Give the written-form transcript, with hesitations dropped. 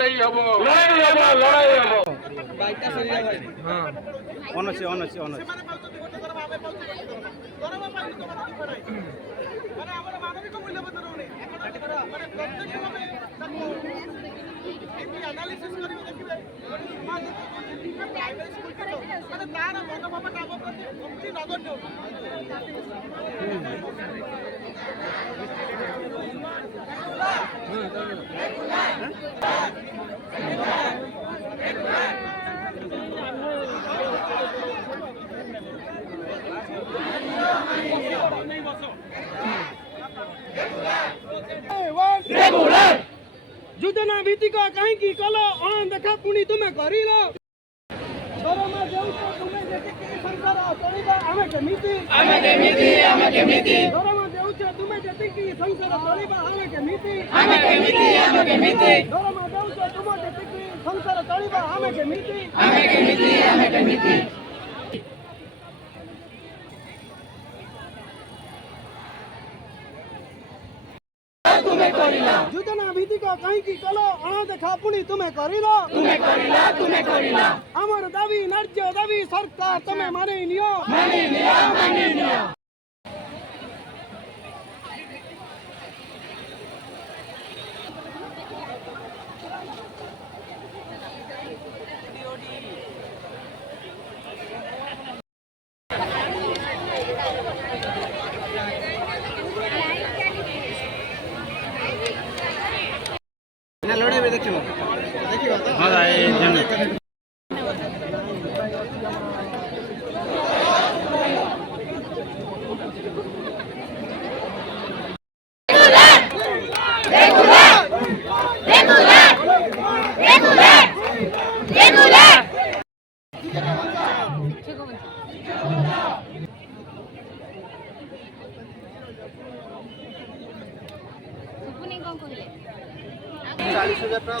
লড়াই হব লড়াই হব বাইকটা সরিয়ে ভাই হ্যাঁ অনছে অনছে অনছে মানে আমরা মানবিক মূল্যবোধ রହୁনি মানে প্রত্যেকভাবে এমনি অ্যানালিসিস করিবে দেখিবে প্রাইমারি স্কুল মানে তার মনোভাবটা ଆମ ପ୍ରତି ଅତି ନଗଣ୍ୟ রেগুলার ଯୁଦନା ଭିତ୍ତିକ କାହିଁକି କଲ ଅଣଦେଖା ପୁଣି ତୁମେ କରିଲ ଦରମା ଦେଉଛ ତୁମେ ଯେତିକି ସଂସାର ଚଳିବା ଆମେ କେମିତି ଦରମା ଦେଉଛ ତୁମେ ଯେତିକି ସଂସାର ଚଳିବା ଆମେ କେମିତି ଦରମା ଦେଉଛ ତୁମେ ଯେତିକି ସଂସାର ଚଳିବା ଆମେ କେମିତି ଯୁଦନା ଭିତ୍ତିକ କାହିଁକି କଲ ଅଣଦେଖା ପୁଣି ତୁମେ କରିଲ ଆମର ଦାବି ନ୍ୟାଯ୍ୟ ଦାବି ସରକାର ତମେ ମାନି ନିଅ না লড়াইবে দেখিব দেখিব তো হ্যাঁ ভাই জানি ସୁପୁନି କଣ କହିଲେ 40,000 টাকা